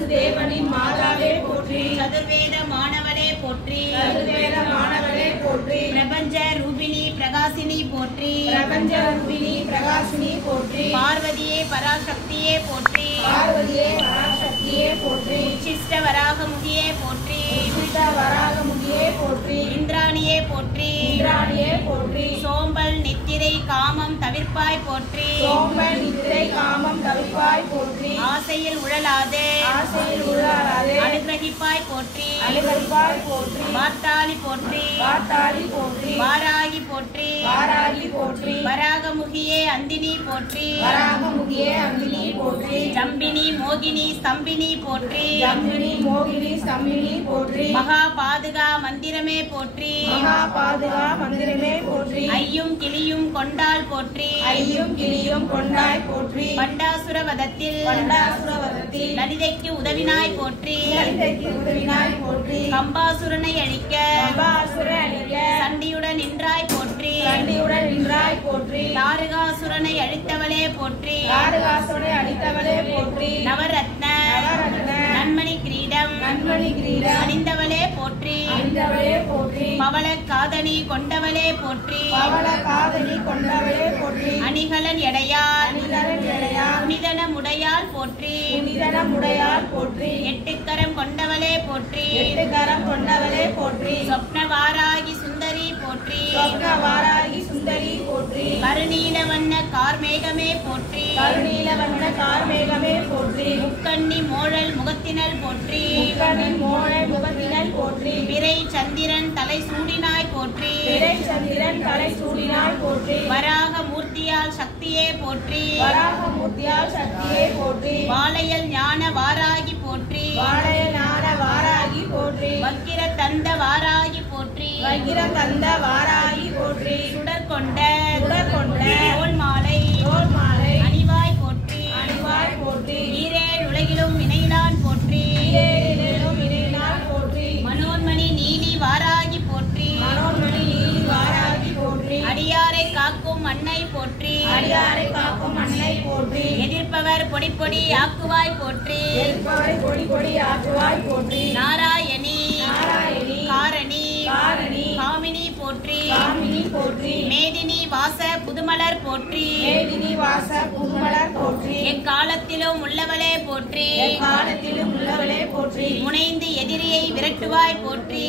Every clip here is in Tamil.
வாசுதேவனின் மாதாவே போற்றி. சதுர்வேத மாணவளே போற்றி. சதுர்வேத மாணவளே போற்றி. பிரபஞ்ச ரூபிணி பிரகாசினி போற்றி. பிரபஞ்ச ரூபிணி பிரகாசினி போற்றி. பார்வதியே பராசக்தியே போற்றி. பார்வதியே பராசக்தியே போற்றி. உச்சிஷ்ட வராகமுகியே போற்றி. உச்சிஷ்ட வராகமுகியே போற்றி. இந்திராணியே போற்றி. இந்திராணியே போற்றி. சோம்பல் நித்திரை காமம் தவிர்ப்பாய் போற்றி. சோம்பல் நித்திரை காமம் தவிர்ப்பாய் போற்றி. ஆசையில் உழலாதே. ஆசையில் உழலாதே. அனுகிரகிப்பாய் போற்றி. அனுகிரகிப்பாய் போற்றி. வார்த்தாளி போற்றி. வார்த்தாளி போற்றி. வாராகி போற்றி. வாராகி போற்றி. வராகமுகியே அந்தினி போற்றி. வராகமுகியே அந்தினி போற்றி. ஜம்பினி மோகினி ஸ்தம்பினி போற்றி. ஜம்பினி மோகினி ஸ்தம்பினி போற்றி. மகா பாதுகா மந்திரமே போற்றி. மகா பாதுகா மந்திரமே போற்றி. ஐயும் கிளியும் கொண்டாள் போற்றி. ஐயும் கிளியும் கொண்டாய் போற்றி. பண்டாசுர வதத்தில் பண்டாசுர வதத்தில் லலிதைக்கு உதவினாய் போற்றி. லலிதைக்கு உதவினாய் போற்றி. கம்பாசுரனை அழிக்க கம்பாசுர அழிக்க சண்டியுடன் நின்றாய் போற்றி. சண்டியுடன் நின்றாய் போற்றி. தாரகாசுரனை அழித்தவளே போற்றி. தாரகாசுரனை அழித்தவளே போற்றி. நவரத்ன நவரத்ன நன்மணி கிரீடம் நன்மணி கிரீடம் அணிந்தவளே போற்றி. அணிந்தவளே போற்றி. பவள காதணி கொண்டவளே போற்றி. பவள காதணி கொண்டவளே போற்றி. அணிகலன் எடையால் அணிகலன் எடையால் புனிதன முடையால் போற்றி. புனிதனம் உடையால் போற்றி. எட்டுக்கரம் கொண்டவளே போற்றி. எட்டு கரம் கொண்டவளே போற்றி. சொப்னவாராகி சுந்தரி போற்றி. சொர்க்க வாராகி சுந்தரி போற்றி. கருநீல வண்ண கார்மேகமே போற்றி. கருநீல வண்ண கார்மேகமே போற்றி. முக்கண்ணி மோழல் முகத்தினல் போற்றி. முக்கண்ணின் மோழல் முகத்தினல் போற்றி. பிறை சந்திரன் தலை சூடினாய் போற்றி. பிறை சந்திரன் தலை சூடினாய் போற்றி. வராக மூர்த்தியால் சக்தியே போற்றி. வராகமூர்த்தியால் சக்தியே போற்றி. வாளையல் ஞான வாராகி போற்றி. வாழைய ஞான வாராகி போற்றி. வக்கிர தந்த வாராகி போற்றி. வகிர தந்த வாராகி போற்றி. சுடர் கொண்ட சுடர் கொண்ட தோல் மாலை தோல் மாலை அணிவாய் போற்றி. அணிவாய் போற்றி. ஈரேழ் உலகிலும் இணையிலான் போற்றி. ஈரேழிலும் இணையினார் போற்றி. மனோன்மணி நீலி வாராகி போற்றி. மனோன்மணி நீலி வாராகி போற்றி. அடியாரை காக்கும் அன்னை போற்றி. அடியாரை காக்கும் அன்னை போற்றி. எதிர்ப்பவர் பொடி பொடி ஆக்குவாய் போற்றி. எதிர்ப்பவரை கொடி கொடி ஆற்றுவாய் போற்றி. நாராயணி நாராயணி காரணி காரணி காமினி போற்றி. காமினி போற்றி. மேதினி வாச புதுமலர் போற்றி. மேதினி வாச புதுமலர் போற்றி. எக்காலத்திலும் உள்ளவளே போற்றி. எக்காலத்திலும் உள்ளவளே போற்றி. முனைந்து எதிரியை விரட்டுவாய் போற்றி.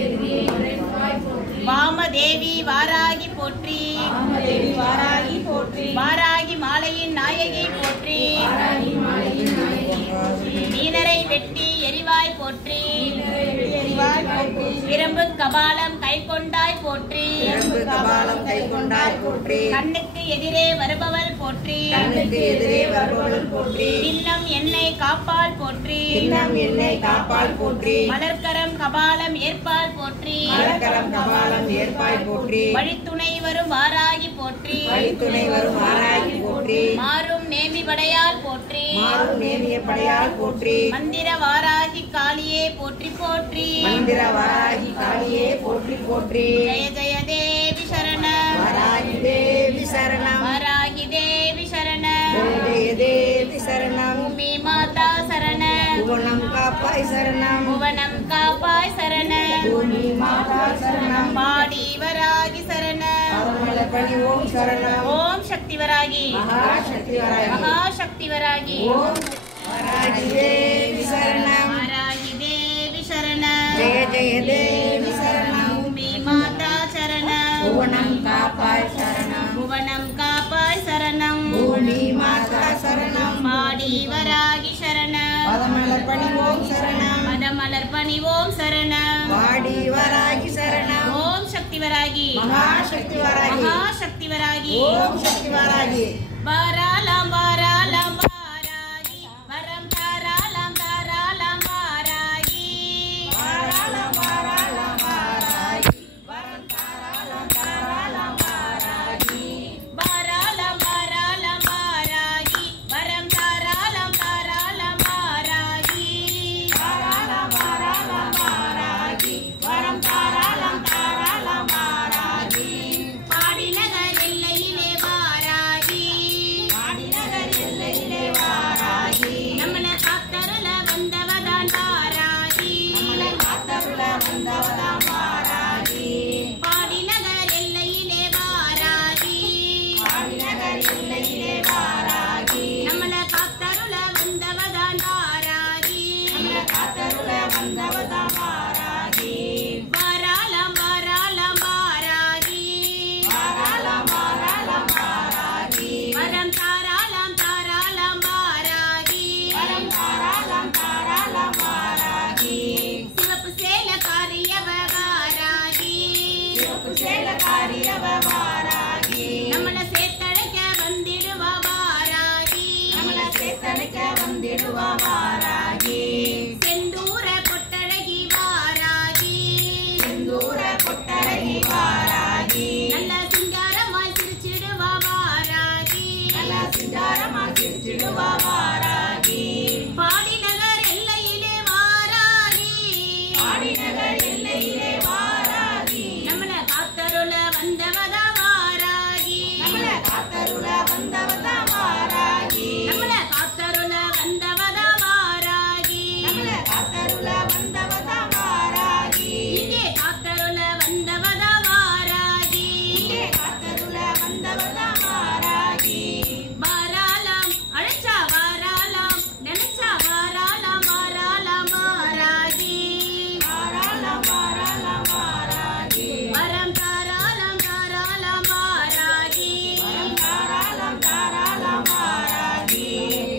எதிரியை விரட்டுவாய் போற்றி. வாமதேவி வாராகி போற்றி. வாமதேவி வாராகி போற்றி. வாராகி மாலையின் நாயகி போற்றி. வாராகி மாலையின் நாயகி போற்றி. மீனரை வெட்டி எரிவாய் போற்றி. மீனரை வெளியேறிவாய் போற்றி. பிரம்பு கபாலம் கை கொண்டாய் போற்றி. பிரம்பு கபாலம் கை கொண்டாய் போற்றி. கண்ணுக்கு எதிரே வருபவள் போற்றி. கண்ணுக்கு எதிரே வருபவள் போற்றி. தின்னம் எண்ணெய் காப்பால் போற்றி. தின்னம் எண்ணெய் காப்பால் போற்றி. மலர்கரம் கபாலம் ஏற்பால் போற்றி. மலர்கரம் கபாலம் ஏற்பாய் போற்றி. வழித்துணை வரும் வாராகி போற்றி. வழித்துணை வரும் வாராகி போற்றி. மாறும் நேமி படையால் போற்றி. மாறும் நேமிய படையால் போற்றி. மந்திர வாராகி காளியே போற்றி போற்றி. மந்திர வாராகி காளியே போற்றி போற்றி. ஜெய ஜெய தேவி சரணம். வாராகி தேவி சரணம். வாராகி தேவி சரணம். ஜெய தேவி சரணம். பூமி மாதா சரணம். புவனம் காப்பாய் சரணம். புவனம் காப்பாய் சரணம். பூமி மாதா சரணம். பாடி வராகி சரணம். பரமல பணிவோம் சரணம். ஓம் சக்தி வராகி. மகாசக்தி வராகி. மகாசக்தி வராகி. ஓம் வராகி தேவி சரணம். வராகி தேவி சரணம். ஜெய ஜெய தேவி சரணம். பூமி மாதா சரணம். புவனம் காப்பாய் சரணம். புவனம் காப்பாய் சரணம். பூமி மாதா சரணம். பாடி வராகி சரணம். பதமலர் பணிவோம் சரணம். மதமலர் பணிவோம் சரணம். வாடி வராகி சரணம். ஓம் சக்தி வராகி. மகாசக்தி வராகி. மகாசக்தி வராகி. ஓம் சக்தி வராகி. வாராலாம் வாராலாம் வாராகி. வரம் தாராலாம் தாராலாம் வாராகி. வாராளம் வாராளம் வாராகி. வரம் தாராளம் தாராளம் வாராகி. வாராலாம் வாராலாம் வாராகி. வரம் தாராலாம் தாராலாம் வாராகி. வாராளம் வாராளம் வாராகி. வரம் தாராளம் தாராளம் வாராகி. பாடிநகர் எல்லையிலே வாராகி. பாடிநகர் எல்லை வந்தவதாம் வாராகி வாராளம் வாராளம் வாராகி வாராளம் வாராளம் வாராகி வரம் தாராளம் தாராளம் வாராகி வரம் தாராளம் தாராளம் வாராகி சிவப்பு சேலக்காரியவ வாராகி சிவப்பு சேலக்காரியவ வாராகி நம்மள சேர்த்தழைக்க வந்திடுவ வாராகி நம்மள சேர்த்தழைக்க வந்திடுவ வாராகி செந்தூர பொட்டழகி வாராகி செந்தூர பொட்டழகி வாராகி நல்ல சிங்காரமாய் சிரிச்சிடுவ வாராகி நல்ல சிங்காரமா சிரிச்சிடுவ வாராகி பாடி நகர் எல்லையிலே வாராகி ஆடிநகர் எல்லையிலே வாராகி நம்மள காத்தருள வந்தவதா வாராகி நம்மள காத்தருள வந்தவதா வாராகி நம்மள காத்தருள வந்தவதா வாராகி நம்மள காத்தருள வந்தவதா வாராகி இங்கே காத்தருள வந்தவதா வாராகி இங்கே காத்தருள வந்தவதா வாராகி வாராளம் அழைச்சா வாராளம் நினைச்சா வாராளம் வாராளம் வாராகி வாராளம் வாராளம் வாராகி வரம் தாராளம் தாராளம் வாராகி வரம் தாராளம் தாராளம் வாராகி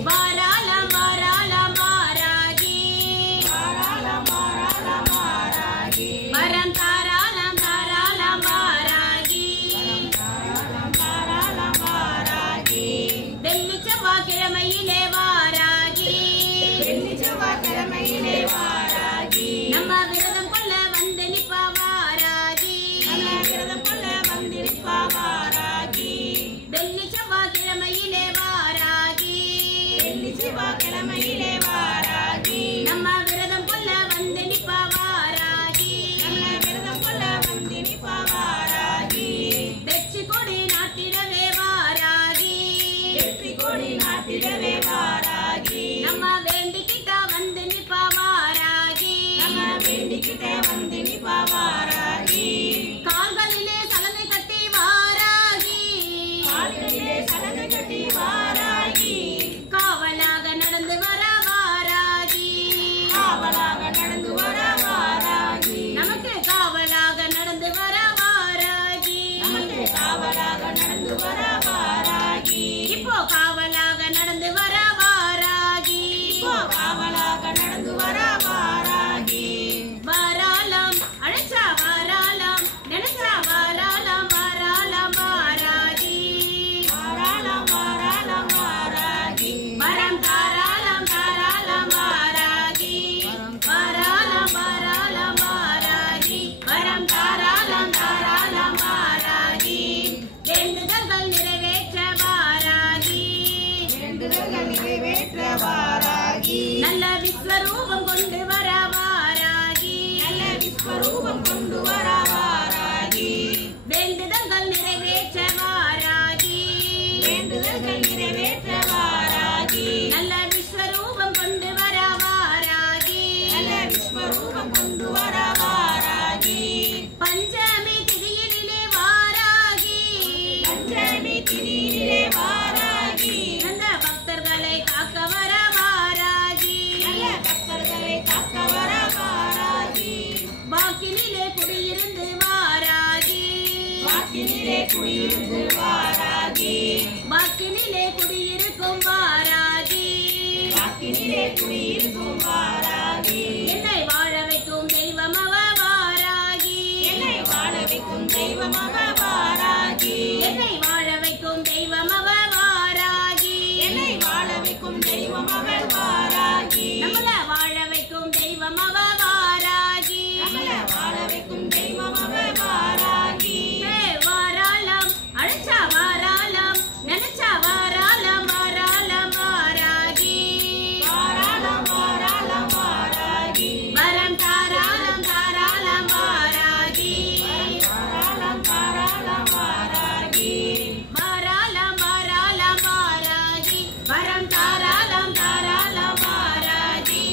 வாராளம் வாராளம் வாராகி வாராளம் வாராளம் வாராகி வரம் தாராளம் தாராளம் வாராகி தாராளம் தாராளம் வாராகி வெள்ளி செவ்வாய்க்கிழமையிலே வாராகி வெள்ளி செவ்வாய்க்கிழமையிலே வாராகி நம்ம விரதம் கொள்ள வந்து நிப்பா வாராகி நம்ம விரதம் கொள்ள வந்திருப்பா வாராகி வெள்ளி செவ்வாய்க்கிழமையிலே வாராகி வெள்ளி செவ்வாய்க்கிழமையிலே வாராகி நம்ம விரதம் கொள்ள வந்து நிப்பா வாராகி நம்ம விரதம் கொள்ள வந்திருப்பா வாராகி வெற்றி கொடி நாட்டிடவே வாராகி வெற்றி கொடி நாட்டிடவே வாராகி நம்ம வேண்டிக்கிட்டா வந்து நிப்பா வாராகி நம்ம வேண்டிக்கிட்டே வந்திருப்பா வாராகி கால்களிலே சலங்கை கட்டி வாராகி காலிலே சலங்கை கட்டி வாராகி காவலாக நடந்து வர வாராகி காவலாக நடந்து வர வாராகி நமக்கு காவலாக நடந்து வர வாராகி நமக்கு காவலாக நடந்து வர வாராகி இப்போ காவலாக நடந்து வர வாராகி இப்போ காவலாக நடந்து வர வாராகி வாராளம் அழைச்சா வாராளம் நினைச்சா வாராளம் வாராளம் வாராகி வாராளம் வாராளம் வாராகி வரம் தாராளம் தாராளம் வாராகி வாராளம் வாராளம் வாராகி வரம் தாராளம் தாராளம் வாராகி வேண்டுதல்கள் நிறைவேற்ற வாராகி வேண்டுதல்கள் நிறைவேற்ற வாராகி நல்ல விஸ்வரூபம் கொண்டு வர வாராகி நல்ல விஸ்வரூபம் கொண்டு வர வாராகி வேண்டுதல்கள் நிறைவேற்ற வாராகி வேண்டுதல்கள் நிறைவேற்ற வாராகி நல்ல விஸ்வரூபம் கொண்டு வர வாராகி நல்ல விஸ்வரூபம் கொண்டு வர வாராகி பஞ்சமி திதியிலே வாராகி பஞ்சமி திரியிலே வாராகி நல்ல பக்தர்களை காக்க வர வாராகி நல்ல பக்தர்களை காக்க வர வாராகி வாக்கினிலே குடியிருந்து வாராகி வாக்கினிலே குடியிருந்து வாராகி வாக்கினிலே குடியிருக்கும் வாராகி வாக்கினிலே குடியிருக்கும் வாராகி என்னை வாழ வைக்கும் தெய்வம் அவ வாராகி என்னை வாழ வைக்கும் தெய்வம் அவ வாராகி என்னை வாழ வைக்கும் தெய்வம் அவ வாராகி என்னை வாழ வைக்கும் தெய்வம் அவள் வாராகி நம்மள வாழ வைக்கும் தெய்வம் அவ வாராகி நம்மள வாழ வைக்கும் தெய்வம் அவள் வாராகி ஹே, வாராளம் அழைச்சா வாராளம் நினைச்சா வாராளம் வாராளம் வாராகி வாராளம் வாராளம் வாராகி வரம் தாராளம் தாராளம் வாராகி வாராளம் வாராளம் வாராகி வாராளம் வாராளம் வாராகி வரம் தாராளம் தாராளம் வாராகி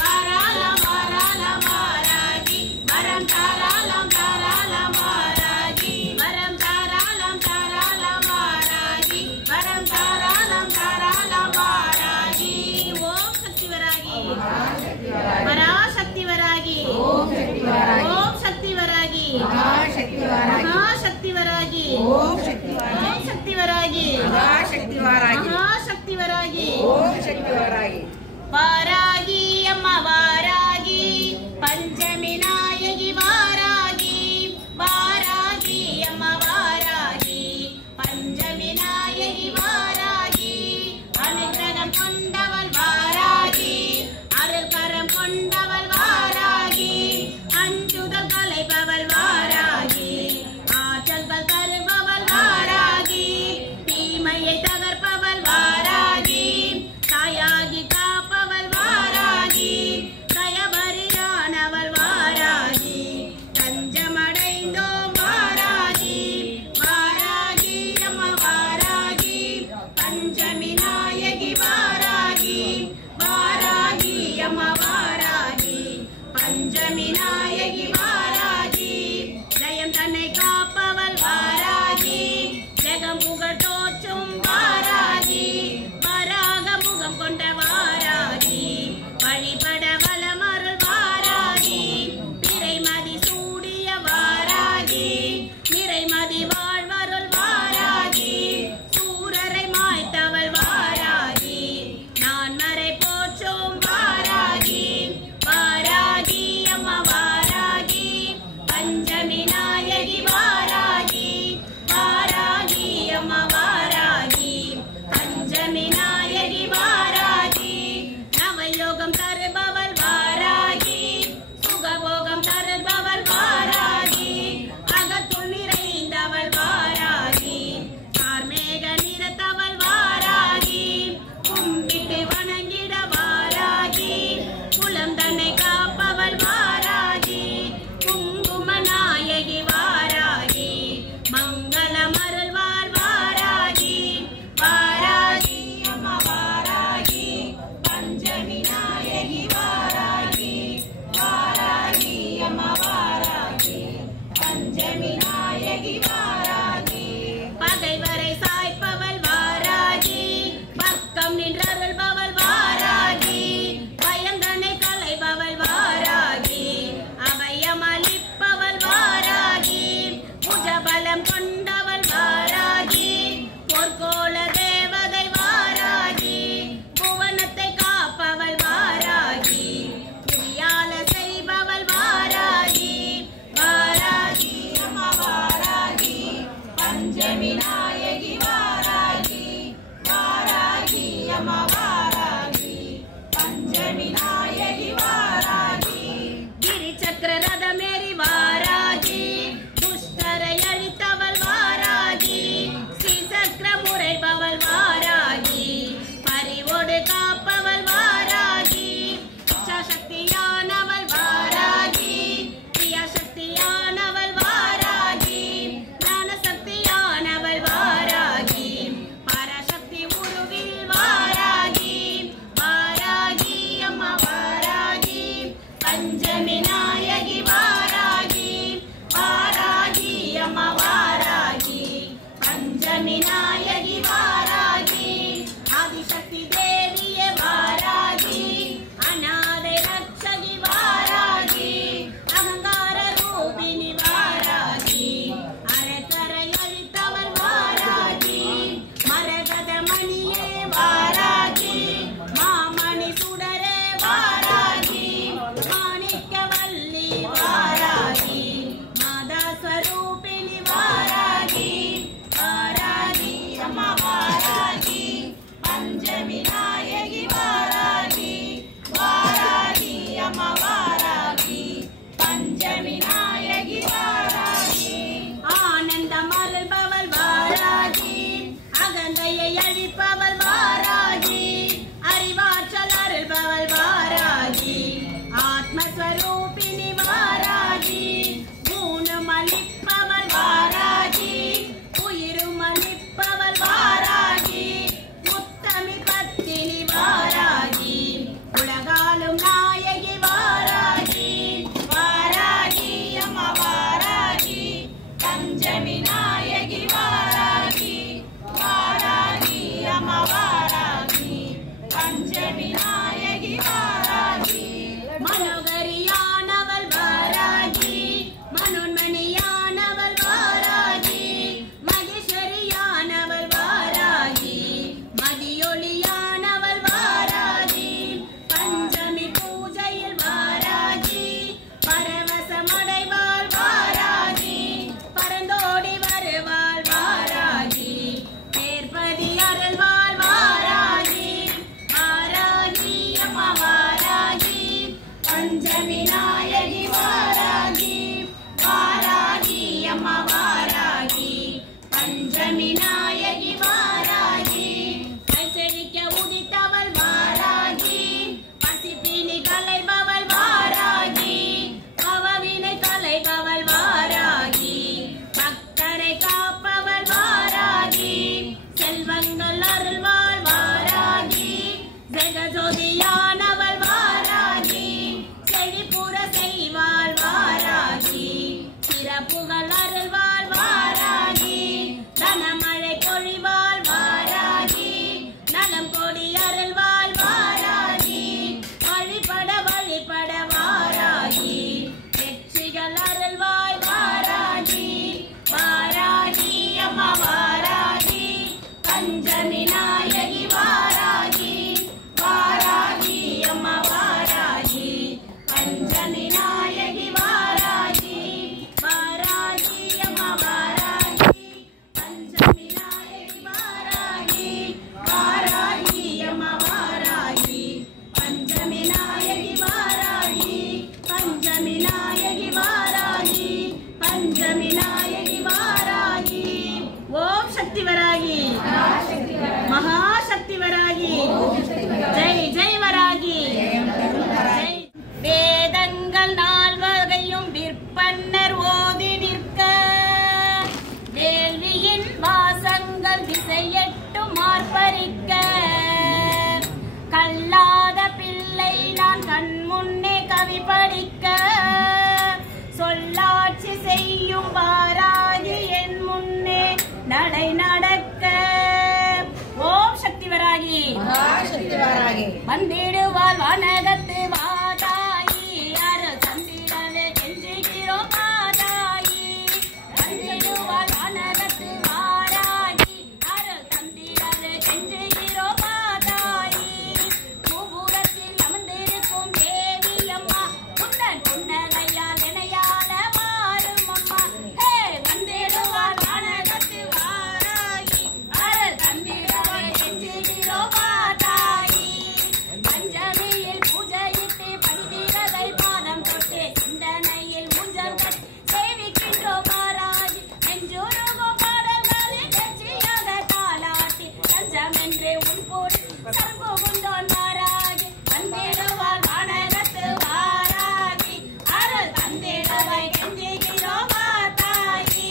வாராளம் வாராளம் வாராகி வரம் தாராளம் தாராளம் வாராகி வரம் தாராளம் தாராளம் வாராகி வரம் தாராளம் தாராளம் வாராகி ஓம் சக்தி வராகி பராசக்தி ஓம் சக்தி வாராகி. சக்தி வராகி. மகாசக்தி வாராகி. மகாசக்தி வராகி. ஓம் சக்தி வாராகி. வாராகி அம்மா வாராகி, பஞ்சமி நாயகி வாராகி. வாராகி அம்மா வாராகி, பஞ்சமி நாயகி வாராகி. அனுகிரகம் கொண்டவள் வாராகி, அருள் கரம் கொண்டவள் வாராகி. அஞ்சுதல் கலைபவள் வாராகி, ஆற்றல்கள் தருபவள் வாராகி. தீமையை தகர்ப்பவள் வாராகி, தாயாகி காப்பவள் வாராகி. தயபரியானவள் வாராகி, தஞ்சமடைந்தோம் வாராகி. வாராகி அம்மா வாராகி, பஞ்சமி நாயகி வாராகி. வாராகி அம்மா வாராகி, பஞ்சமி நாயகி வாராகி. ஜெயம் தன்னை காப்பவள் வாராகி, ஜெகம் புகழ் தோற்றும் வாராகி. வராக முகம் கொண்ட வாராகி, வழிபட வளமருள் வாராகி. நிறைமதி சூடிய வாராகி, நிறைமதி வாழ்வருள் வாராகி. சூரரை மாய்த்தவள் வாராகி, நான் மறை போற்றும் வாராகி. வாராகி அம்மா வாராகி, பஞ்சமி நாயகி வாராகி. வாராகி அம்மா வாராகி, பஞ்சமி நாயகி வாராகி. நவயோகம் தருபவள் வாராகி, சுகபோகம் தருபவள் வாராகி. அகத்துள் நிறைந்தவள் வாராகி, கார்மேக நிறத்தவள் வாராகி. கும்பிட்டு வணங்கிட வாராகி, குலம் தன்னை காப்பவள் வாராகி. குங்கும நாயகி வாராகி, மங்களம் அருள்வாள் வாராகி. வாராகி அம்மா வாராகி, பஞ்சமி நாயகி வாராகி. வாராகி அம்மா வாராகி, பஞ்சமி நாயகி வாராகி. பகைவரை சாய்ப்பவள் வாராகி, பக்கம் நின்றருள்பவள் வாராகி. பயம் தன்னை களைபவள் வாராகி, அபயம் அளிப்பவள் வாராகி. புஜபலம் கொண்டவள் வாராகி, பொற்கோல தேவதை வாராகி. புவனத்தை காப்பவள் வாராகி, புரியால செய்பவள் வாராகி. வாராகி அம்மா வாராகி, பஞ்சமி நாயகி வாராகி. வாராகி அம்மா வாராகி, பஞ்சமி நாயகி வாராகி. கிரிச்சக்கர ரதமேறி வாராகி, துஷ்டரை அழித்தவள் வாராகி. ஸ்ரீசக்கர முறைபவள் வாராகி, பரிவோடு காப்பவள் வாராகி. இச்சாசக்தியானவள் வாராகி, பிரியாசக்தியானவள் வாராகி. ஞானசக்தியானவள் வாராகி, பரசக்தி உருவில் வாராகி. வாராகி அம்மா வாராகி, பஞ்சமி நாயகி வாராகி. வாராகி அம்மா வாராகி, பஞ்சமி நாயகி வாராகி. ஆதிசக்தி தேவியே வாராகி, அநாதை ரட்சகி வாராகி. அகங்கார ரூபிணி வாராகி, அரைக்கரை அழித்தவள் வாராகி. மரகத மணியே வாராகி, மாமணி சுடரே வாராகி. மாணிக்கவல்லி வாராகி, மாதா ஸ்வரூபிணி வாராகி. வாராகி அம்மா வாராகி, பஞ்சமி நாயகி வாராகி. வாராகி அம்மா வாராகி, பஞ்சமி நாயகி வாராகி. ஆனந்தம் அருள்பவள் வாராகி, அகந்தையை அழிப்பவள் வாராகி. அறிவாற்றல் அருள்பவள் வாராகி, ஆத்மஸ்வரூபிணி வாராகி. ஊனம் அளிப்பவள் வாராகி, உயிரும் அளிப்பவள் வாராகி. முத்தமி பத்தினி வாராகி, உலகாலும் நாயகி வாராகி. வாராகி அம்மா வாராகி, பஞ்சமி நாயகி வாராகி. வாராகி அம்மா வாராகி, பஞ்சமி நாயகி வாராகி. மனோகரியானவள் வாராகி, மனோன்மணியானவள் வாராகி. பஞ்சமி நாயகி வாராகி வாராகி அம்மா வாராகி பஞ்சமி நாயகி வாராகி செழிக்க உதித்தவள் வாராகி பசிப்பினி கலைபவள் வாராகி பவவினை கலைபவள் வாராகி பக்தரை காப்பவள் வாராகி செல்வங்கள் அருள்வாள் வாராகி ஜெகஜோதியானவள் வாராகி செழிப்புற செய்வாள் வாராகி சிறப்புகள் அருள்வாள் வாராகி தனமழை பொழிவாள் வாராகி நலம் கொடி அருள்வாள் வாராகி வழிபட வழிபட வாராகி வெற்றிகள் அருள்வாள் வாராகி வாராகி அம்மா வாராகி பஞ்சமி நாயகி வாராகி வாராகி அம்மா வாராகி பஞ்சமி நாயகி வாராகி வாராகி அம்மா வாராகி பஞ்சமி நாயகி வாராகி வாராகி அம்மா வாராகி பஞ்சமி நாயகி வாராகி பஞ்சமி நாயகி வாராகி பஞ்சமி நாயகி வாராகி. ஓம் சக்தி வராகி மகாசக்தி வராகி ஜெய் ஜெய் வராகி. வேதங்கள் நால்வகையும் விற்பன்னர் ஓதி நிற்க வேள்வியின் வாசங்கள் திசையெட்டு மார்பரிக்க கல்லாத பிள்ளை நான் கண் முன்னே கவி படிக்க சொல்லாட்சி செய்யும் வாராகி என் முன்னே நடை நடக்க. ஓம் சக்தி வராகி வந்திடுவாள் வானகத்து வாதாயி அருள் தந்திடவே கெஞ்சுகிறோம் வாதாயி வந்திடுவாள் வானகத்து வாராகி அருள் தந்திடவே கெஞ்சுகிறோம் வாதாயி பூபுரத்தில் அமர்ந்திருக்கும் தேவி அம்மா உன்னன் புன்னகையால் இணையால வாரும் அம்மா. ஹே வந்திடுவாள் வானகத்து வாராகி அருள் தந்திடவே கெஞ்சுகிறோம் வாதாயி பஞ்சமியில் பூஜையிட்டு பண்டிகதை பாதம் தொட்டு சிந்தனையில் முஞ்சம் கட்டி சேவிக்கின்றோம் வாராகி நெஞ்சுருகும் பாடல்களில் வெற்றியாக தாலாட்டி தஞ்சம் என்று உன் போடி சர்வகுந்தோன் வாராகி வந்திடுவாள் வானகத்து வாராகி அருள் தந்திடவை கெஞ்சுகிறோம் வாதாயி.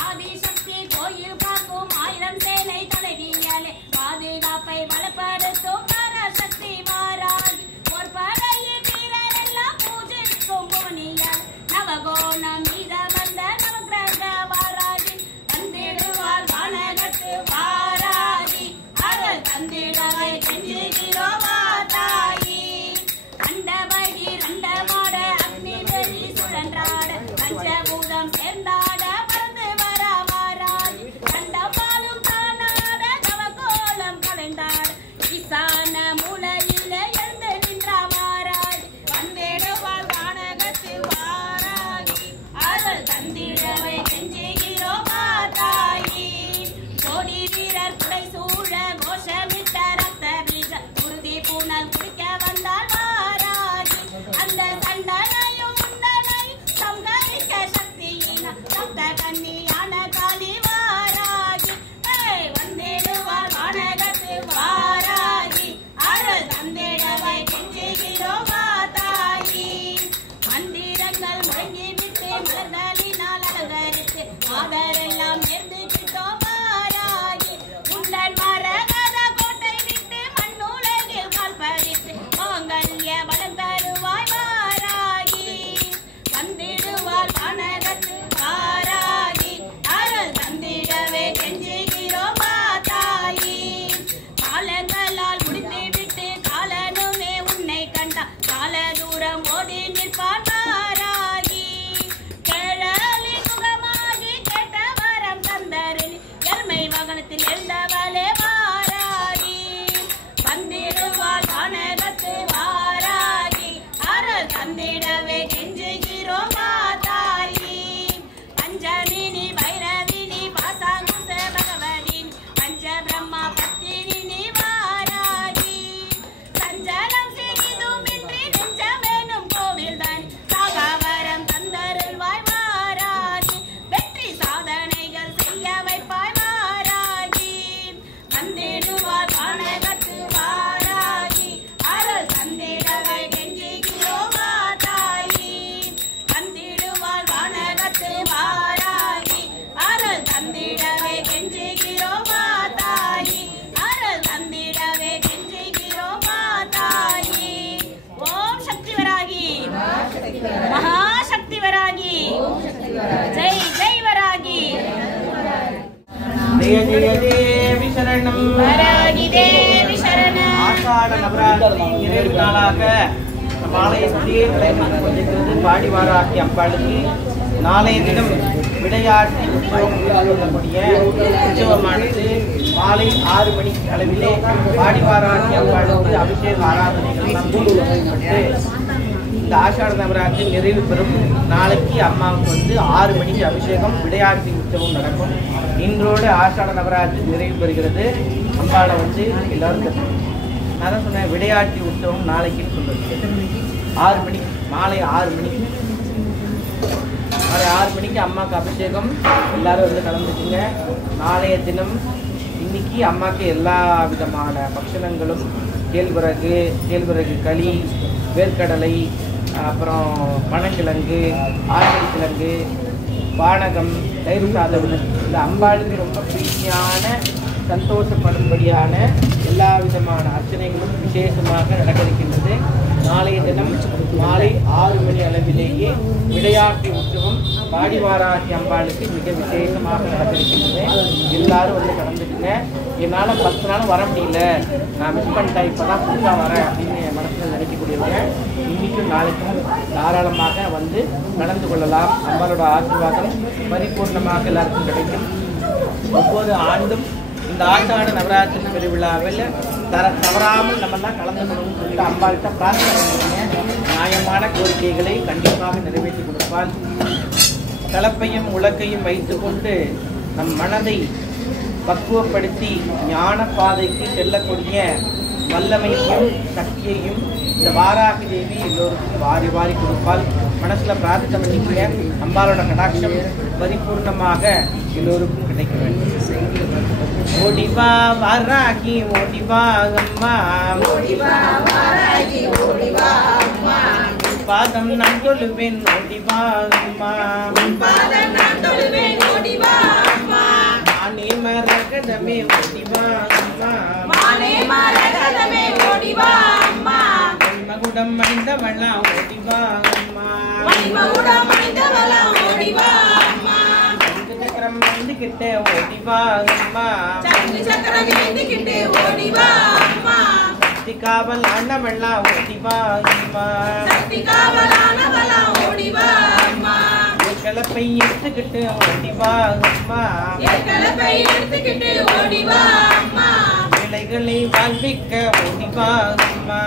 ஆதிசக்தி கோயில் காக்கும் ஆயிரம் சேனை தலைவியாலே பாதுகாப்பை வளப்படுத்தும் பராசக்தி வாராகி ஒரு படையின் வீரரெல்லாம் பூஜிக்கும் புவனியால் நவகோணம் மீத வந்த நவகிரக வாராகி வந்திடுவாள் வானகத்து வாராகி அருள் தந்திடவை கெஞ்சுகிறோம் வாதாயி. அண்டபடி ரண்டமாட அக்னி வெளி சுழன்றாட பஞ்சபூதம் சேர்ந்தாட பறந்து வர வாராகி கண்டபாலும் தானாட நவகோலம் கலைந்தாட ஈசான மூலையில எழுந்து நின்ற வாராகி வந்திடுவாள் வானகத்து வாராகி அருள் தந்திடவை கெஞ்சுகிறோம் வாதாயி. கோடி வீரர் குடை சூழ கோஷமிட்ட ரத்த பீஜ உறுதி பூனல் குடிக்க வந்தாள் வாராகி அந்த சண்டனையும் முண்டனை சம்ஹரிக்க சக்தியின சப்த கன்னியான காளி வாராகி வந்திடுவாள் வானகத்து வாராகி அருள் தந்திடவை கெஞ்சுகிறோம் வாதாயி. மந்திரங்கள் முழங்கிவிட்டு மலர்களினால் அலங்கரித்து ஆதரெல்லாம் நேர்ந்துகிட்டோம் வாராகி உண்டன் மரகத கோட்டை விட்டு மண்ணுலகில் கால் பதித்து மாங்கல்ய வளம் தருவாய் வாராகி வந்திடுவாள் வானகத்து வாராகி அருள் தந்திடவே கெஞ்சுகிறோம் வாதாயி. காலங்களால் முடிந்துவிட்டு காலனுமே உன்னை கண்டா கால தூரம் ஓடி நிற்பான் வாராகி கேழலின் முகமாகி கேட்ட வரம் தந்தரின் எருமை வாகனத்தில் எழுந்தவளே வாராகி வந்திடுவாள் வானகத்து வாராகி அருள் தந்திடவே கெஞ்சுகிறோம் வாதாயி. பஞ்சமினி பைரவினி பாசாங்குச பகவதினி பஞ்ச பிரம்மா பத்தினி வாராகி சஞ்சலம் சிறிதுமின்றி நெஞ்சமெனும் கோவில் வராகி தேவி சரணம். ஆஷாட நவராத்திரி நிறைவு நாளாக நம்ம ஆலயத்திலே நடைபெற்றுக் கொண்டிருக்கிறது. பாடிவாராகி அம்பாளுக்கு நாளைய தினம் விளையாட்டு உற்சவம் சொல்லக்கூடிய உற்சவமானது மாலை 6 மணி அளவிலே பாடிவாராகி அம்பாளுக்கு அபிஷேக ஆராதனைகள் எல்லாம் செய்யப்பட்டு இந்த ஆஷாட நவராத்திரி நிறைவு பெறும். நாளைக்கு அம்மாவுக்கு 6 மணிக்கு அபிஷேகம் விளையாட்டு உற்சவம் நடக்கும். இன்றோடு ஆஷாட நவராத்திரி நிறைவு பெறுகிறது. அம்பாளை எல்லாரும் நான் தான் சொன்னேன், விளையாட்டு உற்சவம் நாளைக்குன்னு சொல்றது. 6 மணிக்கு மாலை 6 மணிக்கு மாலை 6 மணிக்கு அம்மாவுக்கு அபிஷேகம். எல்லாரும் கலந்துக்குங்க. நாளைய தினம் இன்னைக்கு அம்மாவுக்கு எல்லா விதமான பக்ஷணங்களும் கேழ்வரகு களி, வேர்க்கடலை, அப்புறம் பனங்கிழங்கு, ஆரஞ்சு கிழங்கு, பானகம், தயிர் சாதம், இந்த அம்பாளுக்கு ரொம்ப பிரீதியான சந்தோஷப்படும்படியான எல்லா விதமான அர்ச்சனைகளும் விசேஷமாக நடக்கின்றது. நாளைய தினம் மாலை 6 மணி அளவிலேயே விளையாட்டு உற்சவம் பாடிவாராகி அம்பாளுக்கு மிக விசேஷமாக நடக்கின்றது. எல்லாரும் கலந்துக்குங்க. என்னால் 10 நாள் வர முடியல, நான் மிஸ் பண்ணிட்டேன், இப்போ தான் புதுசாக வரேன் அப்படின்னு என் மனசில் நினைக்கக்கூடியவங்க இன்றைக்கும் நாளைக்கும் தாராளமாக கலந்து கொள்ளலாம். அம்பாளோட ஆசீர்வாதம் பரிபூர்ணமாக எல்லாருக்கும் கிடைக்கும். ஒவ்வொரு ஆண்டும் இந்த ஆஷாட நவராத்திரி பெருவிழாவில் தவறாமல் நம்மெல்லாம் கலந்துக்கணும்னு சொல்லிட்டு அம்பாள்கிட்ட பிரார்த்தனை பண்ணுங்க. நியாயமான கோரிக்கைகளை கண்டிப்பாக நிறைவேற்றி கொடுப்பாள். கலப்பையும் உலக்கையும் வைத்துக்கொண்டு நம் மனதை பக்குவப்படுத்தி ஞான பாதைக்கு செல்லக்கூடிய வல்லமையையும் சக்தியையும் இந்த வாராகி தேவி எல்லோருக்கும் வாரி வாரி கொடுப்பால். மனசுல பிரார்த்தனை பண்ணிக்க அம்பாளோட கடாட்சம் பரிபூர்ணமாக எல்லோருக்கும் கிடைக்க வேண்டும். ஓடிவா வாராகி ஓடிவா அம்மா, ஓடிவா வாராகி ஓடிவா அம்மா, பாதம் நான் தொழுவேன் ஓடிவா அம்மா, பாதம் நான் தொழுவேன் ஓடிவா அம்மா, மானே மரகதமே ஓடிவா அம்மா, மானே மரகதமே ஓடிவா அம்மா, மகுடம் அணிந்தவளா ஓடிவா அம்மா, மணிமகுடம் அணிந்தவளா ஓடிவா அம்மா, சக்கரம் அணிந்துகிட்ட ஓடிவா அம்மா, சங்கு சக்கரம் ஏந்திக்கிட்டு ஓடிவா அம்மா, சக்தி காவல் ஆண்டவளா ஓடிவா அம்மா, சக்தி காவலானவளா ஓடிவா அம்மா, கலப்பை எடுத்துக்கிட்டு ஓடிவா அம்மா, கலப்பை எடுத்துக்கிட்டு ஓடிவா அம்மா, இலைகளை வாழ்விக்க ஓடிவா அம்மா,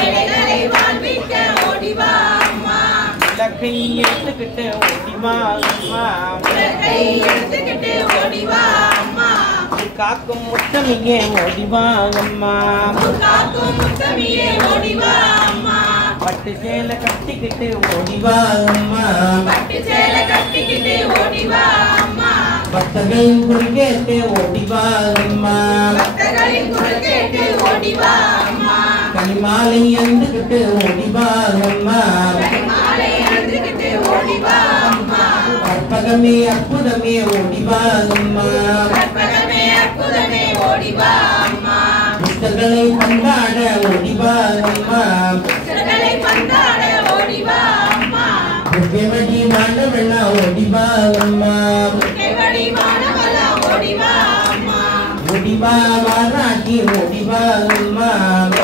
ஏழைகளை வாழ்விக்க ஓடிவா அம்மா, இலக்கை எடுத்துக்கிட்டு ஓடிவா அம்மா, இலக்கை எடுத்துக்கிட்டு ஓடிவா அம்மா, காக்கும் முத்தமியே ஓடிவா அம்மா, காக்கும் முத்தமியே ஓடிவா அம்மா, பட்டு சேலை கட்டிக்கிட்டு ஓடிவா அம்மா, பட்டு சேலை கட்டிக்கிட்டு ஓடிவா அம்மா, பக்தர்கள் குறுக்கேட்டு ஓடிவா அம்மா, பக்தர்களின் குரல் கேட்டு ஓடிவா அம்மா, கனிமாலை எழுந்துக்கிட்டு ஓடிவா அம்மா, மாலை அணிந்துக்கிட்டு ஓடிவா அம்மா, கற்பகமே அற்புதமே ஓடிவா அம்மா, கற்பகமே அற்புதமே ஓடிவா அம்மா, புத்தர்களை கொண்டாட ஓடிவா அம்மா, பக்தர்களை பந்தாட ஓடிவா அம்மா, புகவடி மாண்டவளா ஓடிவா அம்மா, கைவடி மாணவளா ஓடிவா அம்மா, ஓடிவா வாராகி ஓடிவா அம்மா,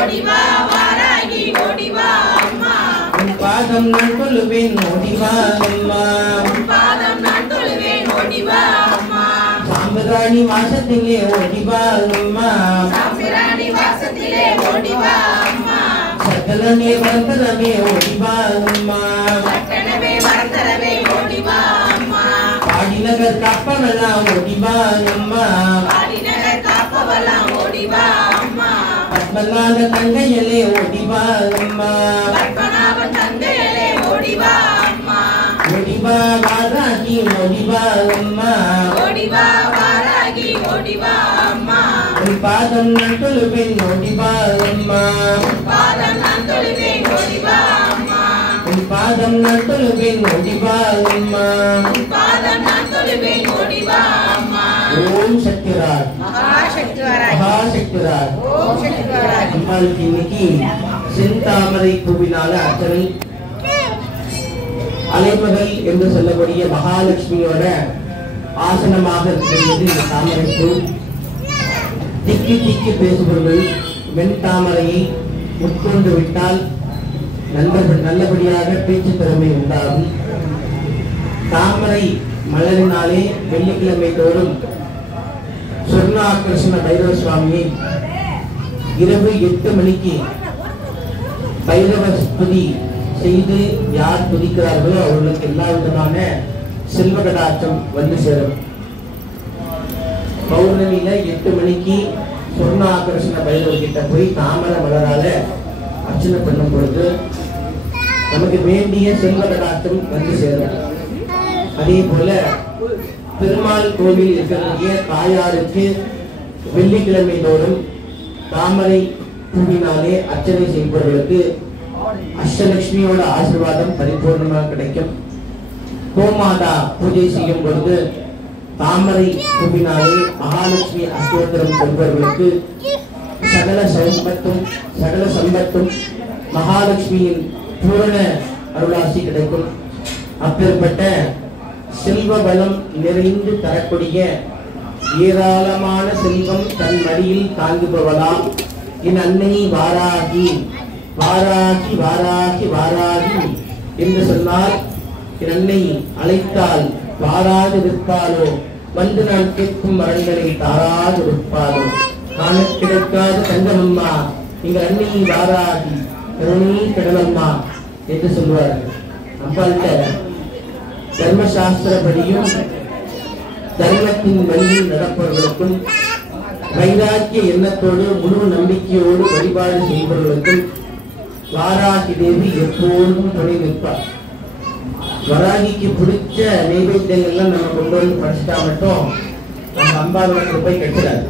ஓடிவா வாராகி ஓடிவா அம்மா, உன் பாதம் நான் கொள்ளுவேன் ஓடிவா அம்மா, பாதம் நான் தொழுவேன் ஓடிவா அம்மா, சாம்பராணி வாசத்திலே ஓடிவா அம்மா, சாம்பிராணி வாசத்திலே ஓடிவா அம்மா, சகலமே வந்தனமே ஓடிவா அம்மா, பட்டணமே மறந்தரவே ஓடிவா அம்மா, பாடிநகர் காப்பவளா ஓடிவா அம்மா, பாடிநகர் காப்பவளா ஓடிவா அம்மா, பத்மநாத தங்கையலே ஓடிவா அம்மா, பத்மநாபன் தந்தையலே ஓடிவா அம்மா, ஓடிவா வாராகி ஓடிவா அம்மா, ஓடிவா வாராகி ஓடிவா அம்மா, உன் பாதம் நான் தொழுவேன் ஓடிவா அம்மா, பாதம் நான் தொழுவேன் ஓடிவா அம்மா, உன் பாதம் நான் தொழுவேன் ஓடிவா அம்மா. பாதம் நான் தொழுவேன் ஓடிவா அம்மா, ஓம் சக்திராஜ் மகாசக்தி வராய், மகாசக்திராஜ். ஓம் சக்தி வராய், அம்மாளுக்கு இன்னைக்கு செந்தாமரை பூவினால அர்ச்சனை, அலைமகள் என்று சொல்லக்கூடிய மகாலட்சுமியோட ஆசனமாக இருக்கிறது இந்த தாமரை பூ. திக்கி திக்கி பேசுபவர்கள் வெண்தாமரையை உட்கொண்டு விட்டால் நல்லபடியாக பேச்சு திறமை உண்டாகும். தாமரை மலரினாலே வெள்ளிக்கிழமை தோறும் சொர்ணாகிருஷ்ண பைரவ சுவாமியை இரவு 8 மணிக்கு பைரவ ஸ்துதி செய்து யார் துதிக்கிறார்களோ அவர்களுக்கு எல்லா விதமான செல்வ கடாட்சம் வந்து சேரும். பௌர்ணமியில 8 மணிக்கு சொர்ணாகிருஷ்ண பைரவர் கிட்ட போய் தாமரை மலரால அர்ச்சனை பண்ணும் பொழுது நமக்கு வேண்டிய செல்வ கடாட்சம் வந்து சேரும். அதே போல பெருமாள் கோவில் இருக்கக்கூடிய தாயாருக்கு வெள்ளிக்கிழமை தோறும் தாமரை பூவினாலே அர்ச்சனை செய்பவர்களுக்கு அஷ்டலட்சுமியோட ஆசீர்வாதம் பரிபூர்ணமாக கிடைக்கும். கோமாதா பூஜை செய்யும் பொழுது தாமரை பூவினாலே மகாலட்சுமி அஷ்டோத்திரம் சொல்பவர்களுக்கு சகல சம்பத்தும் மகாலட்சுமியின் பூரண அருளாசி கிடைக்கும். அப்பேற்பட்ட செல்வ பலம் நிறைந்து தரக்கூடிய ஏராளமான செல்வம் தன் மடியில் தாங்குபவளாம் என் அன்னை வாராகி வாராகி வாராகி வாராகி என்று சொன்னால் என் அன்னை அழைத்தால் வாராது விற்பாலோ வந்து நான் கேட்கும் வரங்களை தாராது விற்பாலோ காண கிடைக்காத தங்கமம்மா எங்கள் அன்னை வாராகி கருணை கடலம்மா என்று சொல்வார்கள். அம்பாள்கிட்ட தர்மசாஸ்திரப்படியும் தர்மத்தின் வழியில் நடப்பவர்களுக்கும் வைராக்கிய எண்ணத்தோடு முழு நம்பிக்கையோடு வழிபாடு செய்பவர்களுக்கும் வாராகி தேவி எப்போதும் துணை நிற்பார். வராகிக்கு பிடிச்ச நைவேத்தியங்கள்லாம் நம்ம கொண்டு வந்து படிச்சுட்டா மட்டும் நம்ம அம்பாவோட கிருபை கிடைச்சிடாது.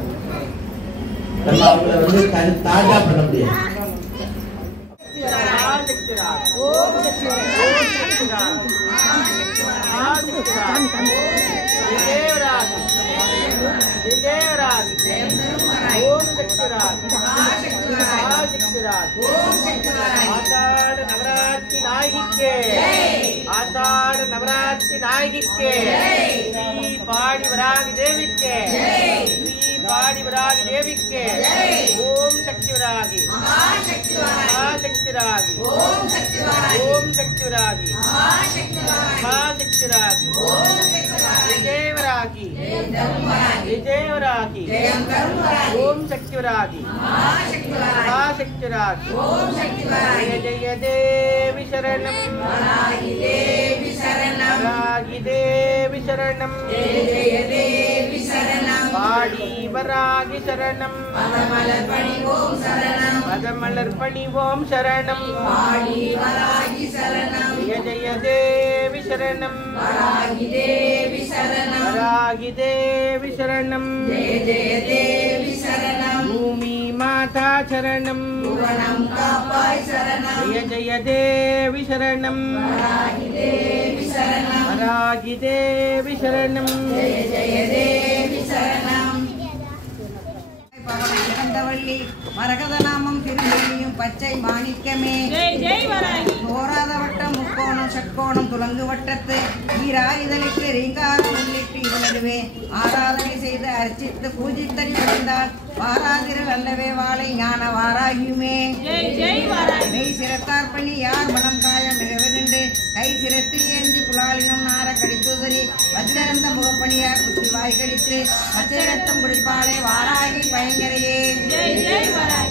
நம்ம அவங்களை வந்து தாஜா பண்ண முடியாது. आषाढ़ नवरात्रि नायकी के श्री पाड़ी वराग देवी के श्री पाड़ी वराग देवी के ओम शक्ति वरागी महाशक्ति वरागी ओम शक्ति वरागी महाशक्ति वरागी विजय वरागी ओम शक्ति वरागी महाशक्ति वरागी जय जय देवी शरणम वरागी देवी शरणम जय देवी शरणम पाड़ी वरागी शरणम पदमलर्पणि ओम शरणम पाड़ी वरागी शरणम जय जय देवी शरणम वरागी देवी शरणम जय जय देवी शरणम भूमि माता शरणम भुवनं कापाय शरणम जय जय देवी शरणम वरागी देवी शरणम जय जय देवी शरणम இறந்தவள்ளி மரகத நாமம் திருநெல்லியும் பச்சை மாணிக்கமே தோராத வட்டம் முக்கோணம் ஷட்கோணம் துலங்கு வட்டத்து ஈராயுதலுக்கு ரீங்காரம் உள்ளிட்டு இவனதுவே ஆராதனை செய்து அர்ச்சித்து பூஜித்தறி வந்தால் வாராதிரல் அல்லவே வாழை ஞான வாராகியுமே மெய் சிறத்தார் பண்ணி யார் மனம் காயம் மிகவென்று கை சிரத்து ஏந்தி புலாலினம் நார கடித்துதறி வஜ்ரந்த முகப்பணியார் புத்தி வாய் கடித்து பச்சரத்தம் குடிப்பாளை வாராகி பயங்கரையே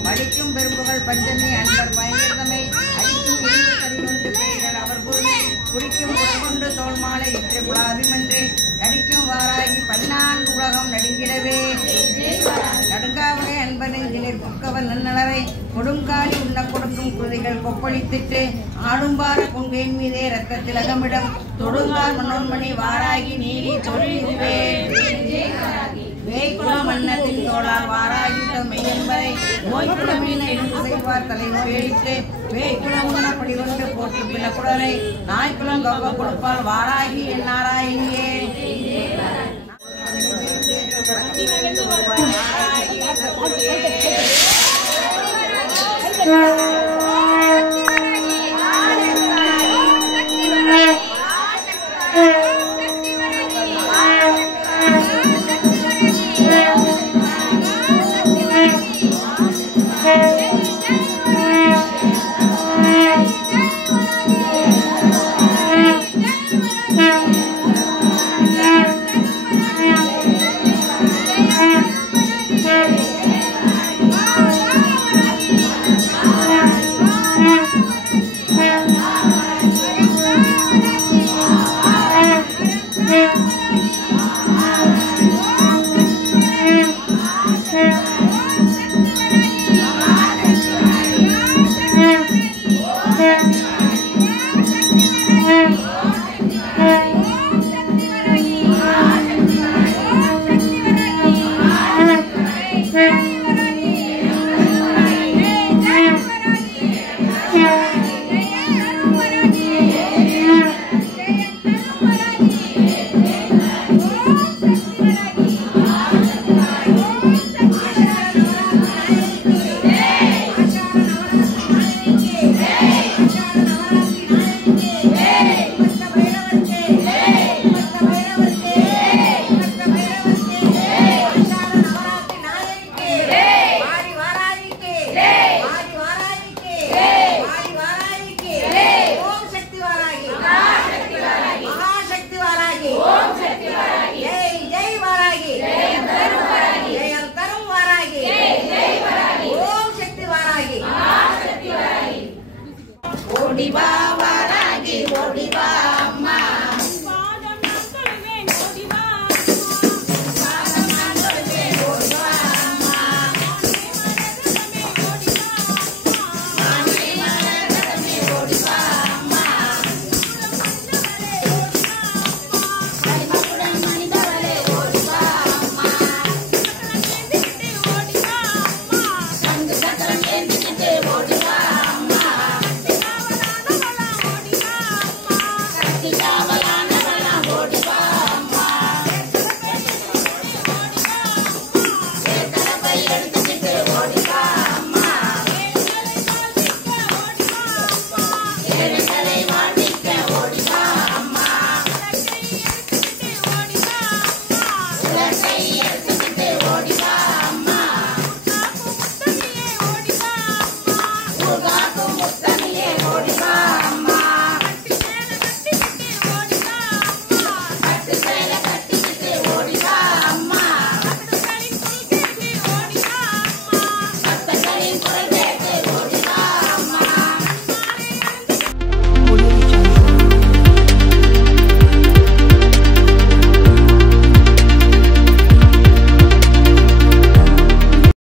படிக்கும் பெரும்புகள் பஞ்சமி அன்பர் பயங்கரதமை அடிக்கும் இரும்பு கரிகொண்டு பேய்கள் அவர் கூறி குடிக்கும் கொண்டு தோல் மாலை இற்று புலாபிமன்றி நடிக்கும் வாராகி 14 உலகம் நடுங்கிடவே நடுங்காவகை அன்பனெஞ்சினர் புக்கவன் நன்னலரை கொடுங்காலி உண்ண கொடுக்கும் குதிகள் கொப்பளித்திட்டு ஆடும்பார கொங்கையின் மீதே ரத்த திலகமிடம் தொடுங்கால் மனோன்மணி வாராகி நீலி தொழிலுவே வேய்குல மன்னத்தின் தோளால் வாராகிட்ட மெய்யன்பரை நோய்குல மீன எழுந்து செய்வார் தலைநோய் எழித்து வேய்குலம் உணப்படி கொண்டு போட்டு பிளக்குடலை நாய்க்குலம் கௌவ கொடுப்பால் வாராகி என்னாராயிங்கே ஓடிவா வாராகி ஓடிவா